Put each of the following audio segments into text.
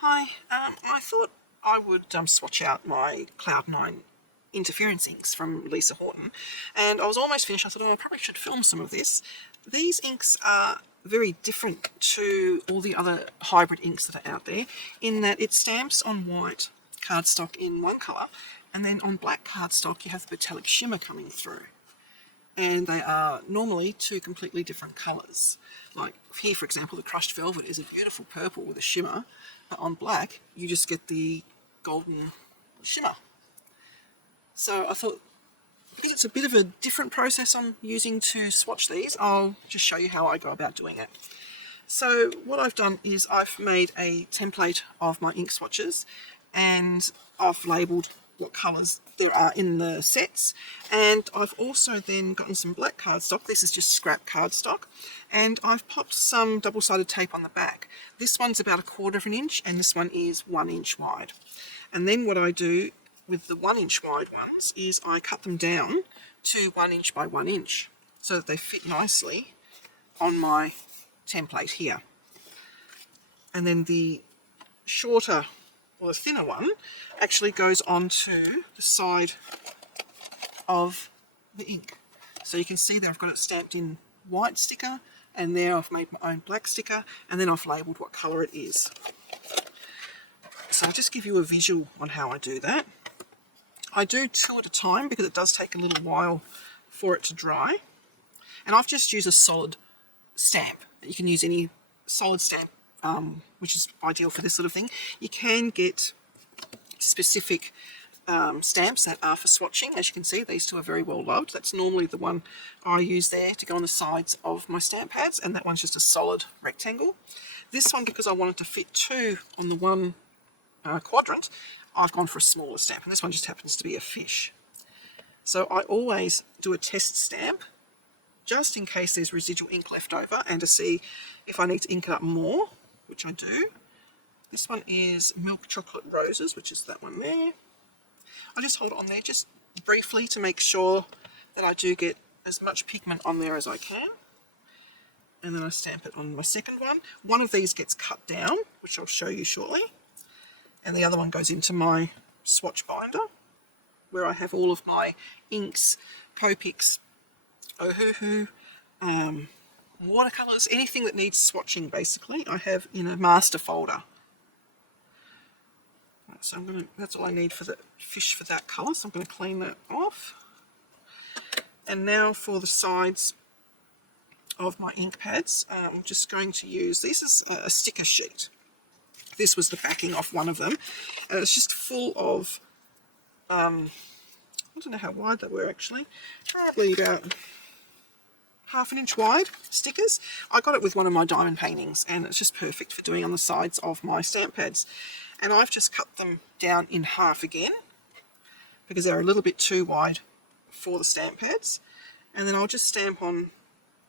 Hi, I thought I would swatch out my Cloud9 interference inks from Lisa Horton, and I was almost finished. I thought, I probably should film some of this. These inks are very different to all the other hybrid inks that are out there, in that it stamps on white cardstock in one colour, and then on black cardstock you have the metallic shimmer coming through. And they are normally two completely different colours. Like here, for example, the crushed velvet is a beautiful purple with a shimmer, but on black you just get the golden shimmer. So I thought, because it's a bit of a different process I'm using to swatch these, I'll just show you how I go about doing it. So what I've done is I've made a template of my ink swatches, and I've labelled what colours there are in the sets, and I've also then gotten some black cardstock. This is just scrap cardstock, and I've popped some double-sided tape on the back. This one's about 1/4 inch and this one is 1 inch wide. And then what I do with the 1 inch wide ones is I cut them down to 1 inch by 1 inch so that they fit nicely on my template here. And then the shorter or the thinner one actually goes onto the side of the ink. So you can see there I've got it stamped in white sticker, and there I've made my own black sticker, and then I've labelled what colour it is. So I'll just give you a visual on how I do that. I do 2 at a time because it does take a little while for it to dry. And I've just used a solid stamp. You can use any solid stamp, which is ideal for this sort of thing. You can get specific stamps that are for swatching. As you can see, these two are very well loved. That's normally the one I use there to go on the sides of my stamp pads, and that one's just a solid rectangle. This one, because I wanted to fit 2 on the one quadrant, I've gone for a smaller stamp, and this one just happens to be a fish. So I always do a test stamp just in case there's residual ink left over, and to see if I need to ink it up more, which I do. This one is Milk Chocolate Roses, which is that one there. I just hold it on there just briefly to make sure that I do get as much pigment on there as I can. And then I stamp it on my second one. One of these gets cut down, which I'll show you shortly. And the other one goes into my swatch binder, where I have all of my inks, Copics, Ohuhu, watercolours, anything that needs swatching basically, I have in a master folder. Right, so that's all I need for the fish for that colour, so I'm going to clean that off. And now for the sides of my ink pads, I'm just going to use, this is a sticker sheet. This was the backing off one of them, and it's just full of, I don't know how wide they were actually, probably about 1/2 inch wide stickers. I got it with one of my diamond paintings, and it's just perfect for doing on the sides of my stamp pads. And I've just cut them down in half again, because they're a little bit too wide for the stamp pads. And then I'll just stamp on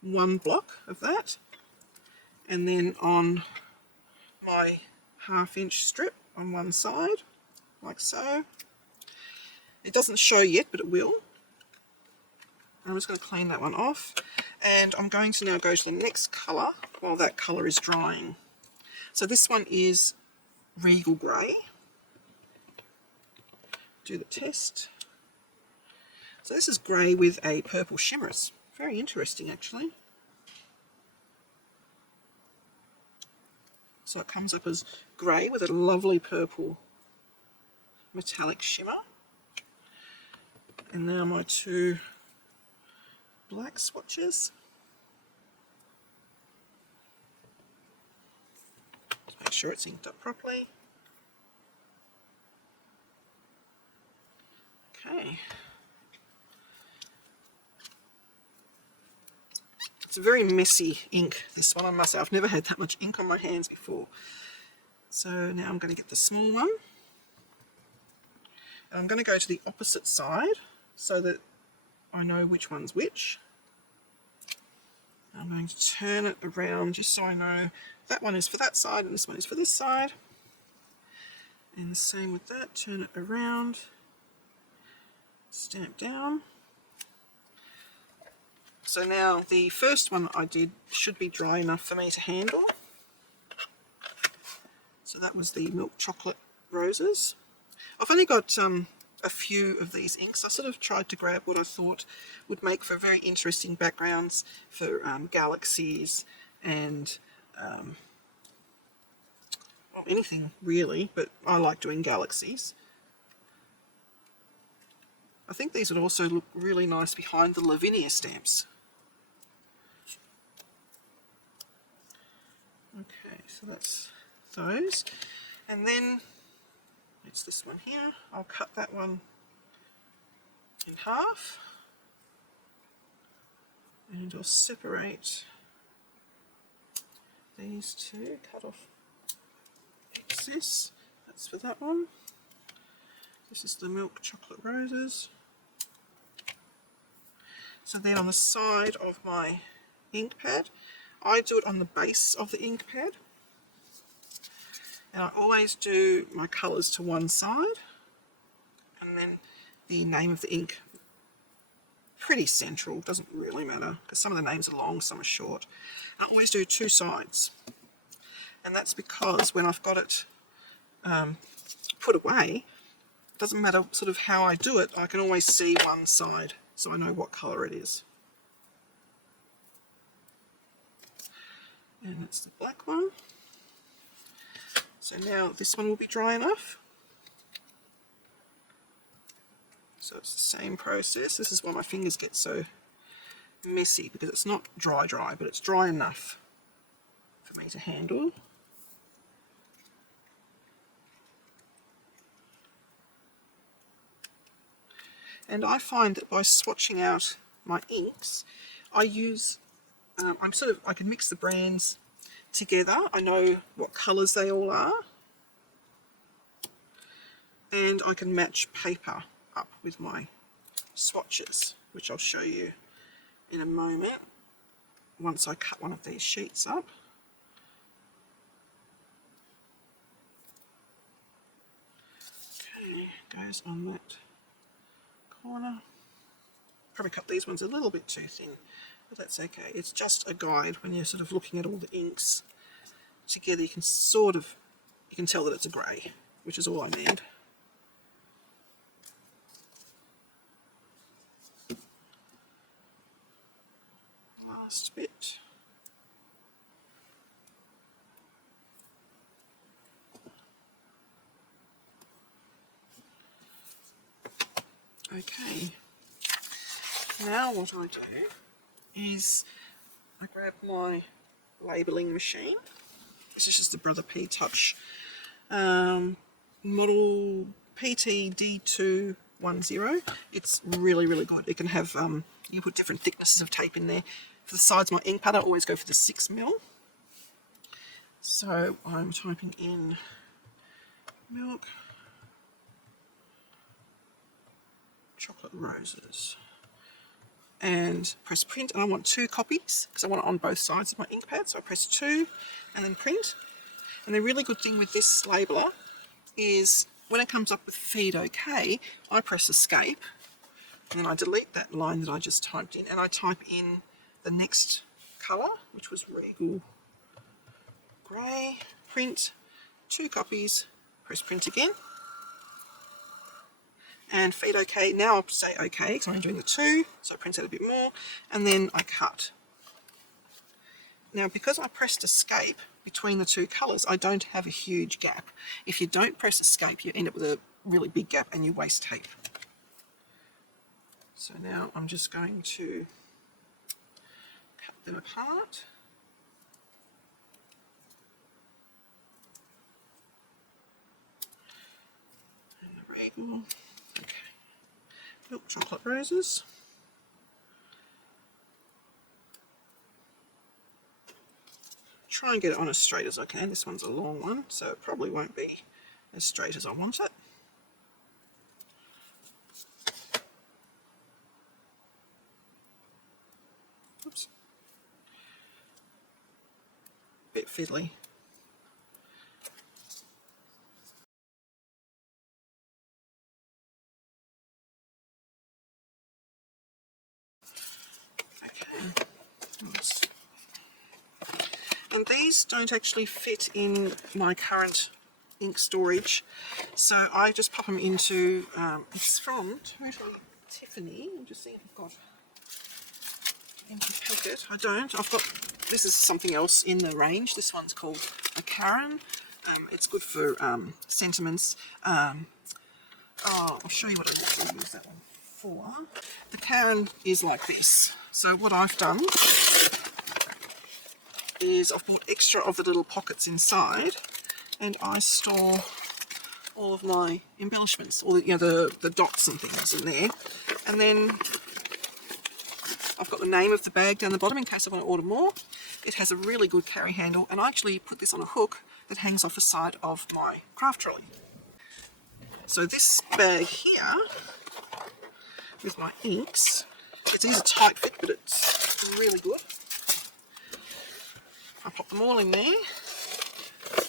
one block of that, and then on my 1/2 inch strip on one side, like so. It doesn't show yet, but it will. I'm just going to clean that one off, and I'm going to now go to the next colour while that colour is drying. So this one is Regal Grey. Do the test. So this is grey with a purple shimmer. It's very interesting actually. So it comes up as grey with a lovely purple metallic shimmer. And now my 2 black swatches. Just make sure it's inked up properly. Okay. It's a very messy ink, this one, I must say. I've never had that much ink on my hands before. So now I'm going to get the small one. And I'm going to go to the opposite side so that I know which one's which. I'm going to turn it around just so I know that one is for that side and this one is for this side. And the same with that, turn it around, stamp down. So now the first one that I did should be dry enough for me to handle. So that was the milk chocolate roses. I've only got a few of these inks. I sort of tried to grab what I thought would make for very interesting backgrounds for galaxies and well, anything really, but I like doing galaxies. I think these would also look really nice behind the Lavinia stamps. Okay, so that's those. And then it's this one here. I'll cut that one in half. And I'll separate these two, cut off excess. That's for that one. This is the milk chocolate roses. So then on the side of my ink pad, I do it on the base of the ink pad. And I always do my colours to one side, and then the name of the ink pretty central, doesn't really matter because some of the names are long, some are short. I always do two sides, and that's because when I've got it put away, it doesn't matter sort of how I do it, I can always see one side so I know what colour it is. And that's the black one. So now this one will be dry enough. So it's the same process. This is why my fingers get so messy, because it's not dry, but it's dry enough for me to handle. And I find that by swatching out my inks, I use, I can mix the brands together. I know what colours they all are. And I can match paper up with my swatches, which I'll show you in a moment once I cut one of these sheets up. Okay, goes on that corner. Probably cut these ones a little bit too thin, but that's okay. It's just a guide when you're sort of looking at all the inks together. You can tell that it's a grey, which is all I need. Last bit. Okay, now what I do is I grab my labelling machine. This is just the Brother P Touch model PT-D210. It's really, really good. It can have, you can put different thicknesses of tape in there. For the sides of my ink pad, I always go for the 6mm. So I'm typing in milk chocolate roses and press print, and I want 2 copies because I want it on both sides of my ink pad. So I press 2 and then print. And the really good thing with this labeler is when it comes up with feed OK, I press escape and then I delete that line that I just typed in, and I type in the next colour, which was Regal Grey. Print, 2 copies, press print again. And feed OK. Now I'll say OK because I'm doing the 2, so I print out a bit more, and then I cut. Now because I pressed escape between the 2 colours, I don't have a huge gap. If you don't press escape, you end up with a really big gap and you waste tape. So now I'm just going to cut them apart. And the Regal. Okay. Milk chocolate roses. Try and get it on as straight as I can. This one's a long one, so it probably won't be as straight as I want it. Oops. Bit fiddly. Okay. Nice. And these don't actually fit in my current ink storage. So I just pop them into, it's from Tiffany. I'm just seeing if I've got an empty packet. I don't. I've got, this is something else in the range. This one's called a Karen. It's good for sentiments. I'll show you what I actually use that one for. The Karen is like this. So what I've done is I've bought extra of the little pockets inside, and I store all of my embellishments, all the, you know, the dots and things in there. And then I've got the name of the bag down the bottom in case I want to order more. It has a really good carry handle, and I actually put this on a hook that hangs off the side of my craft trolley. So this bag here with my inks, it is a tight fit, but it's really good. I pop them all in there,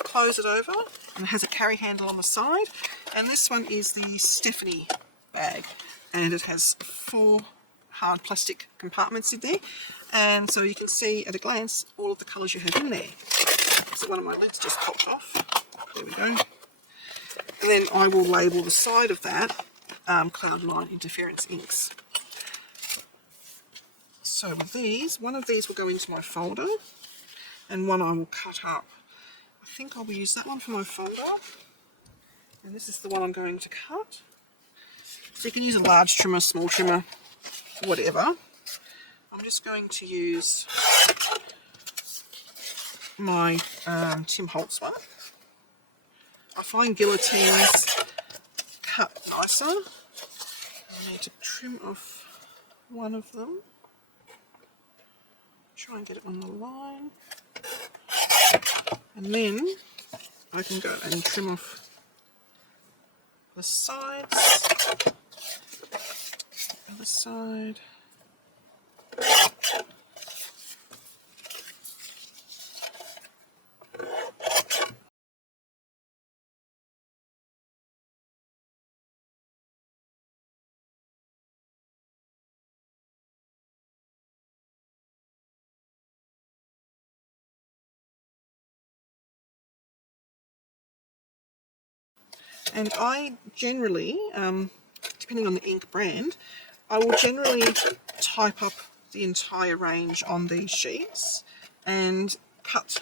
close it over, and it has a carry handle on the side. And this one is the Stephanie bag, and it has 4 hard plastic compartments in there, and so you can see at a glance all of the colours you have in there. So one of my lids just popped off. There we go. And then I will label the side of that Cloud9 Interference inks. So with these, one of these will go into my folder, and one I will cut up. I think I'll use that one for my folder, and this is the one I'm going to cut. So you can use a large trimmer, small trimmer, whatever. I'm just going to use my Tim Holtz one. I find guillotines cut nicer. I need to trim off one of them. Try and get it on the line. And then I can go and trim off the sides, other side. And I generally, depending on the ink brand, I will generally type up the entire range on these sheets and cut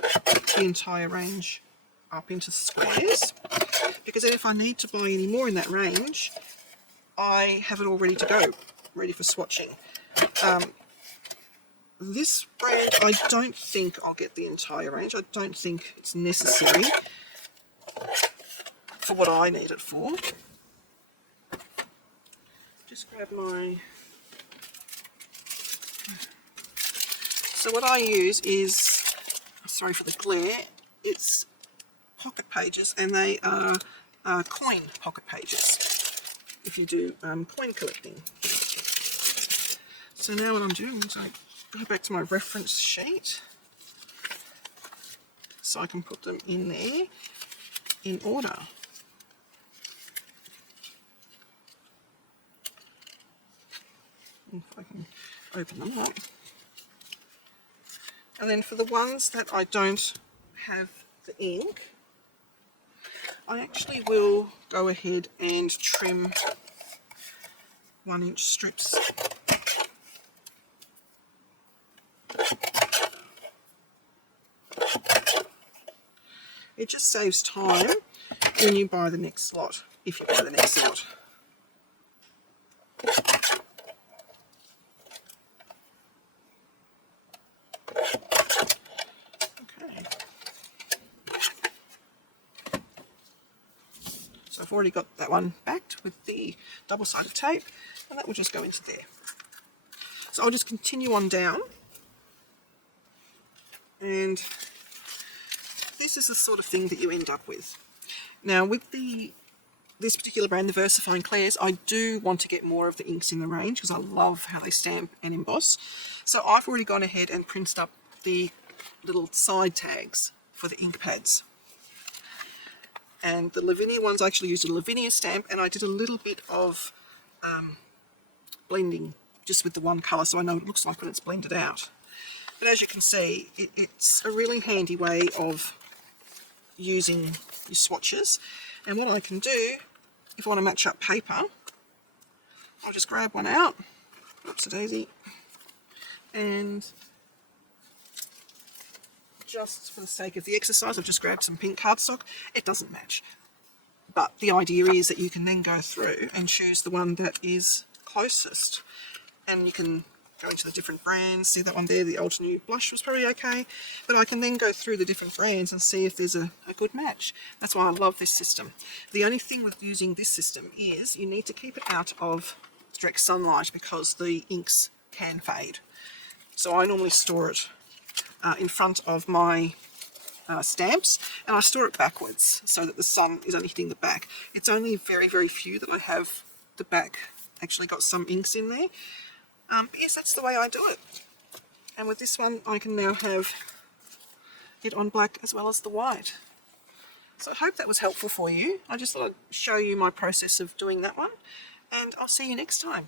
the entire range up into squares, because then if I need to buy any more in that range, I have it all ready to go, ready for swatching. This brand, I don't think I'll get the entire range. I don't think it's necessary for what I need it for. Just grab my... So what I use is, sorry for the glare, it's pocket pages, and they are coin pocket pages if you do coin collecting. So now what I'm doing is I go back to my reference sheet so I can put them in there in order. If I can open them up. And then for the ones that I don't have the ink, I actually will go ahead and trim 1-inch strips. It just saves time when you buy the next lot, if you buy the next lot. So I've already got that one backed with the double-sided tape, and that will just go into there. So I'll just continue on down, and this is the sort of thing that you end up with. Now with this particular brand, the VersaFine Clairs, I do want to get more of the inks in the range because I love how they stamp and emboss. So I've already gone ahead and printed up the little side tags for the ink pads. And the Lavinia ones, I actually used a Lavinia stamp, and I did a little bit of blending just with the one colour, so I know what it looks like when it's blended out. But as you can see, it's a really handy way of using your swatches. And what I can do, if I want to match up paper, I'll just grab one out, oops-a-daisy, and just for the sake of the exercise, I've just grabbed some pink cardstock. It doesn't match. But the idea is that you can then go through and choose the one that is closest. And you can go into the different brands. See that one there, the Ultra Nude Blush was probably okay. But I can then go through the different brands and see if there's a good match. That's why I love this system. The only thing with using this system is you need to keep it out of direct sunlight because the inks can fade. So I normally store it in front of my stamps, and I store it backwards so that the sun is only hitting the back. It's only very, very few that I have the back actually got some inks in there. But yes, that's the way I do it. And with this one, I can now have it on black as well as the white. So I hope that was helpful for you. I just thought I'd show you my process of doing that one, and I'll see you next time.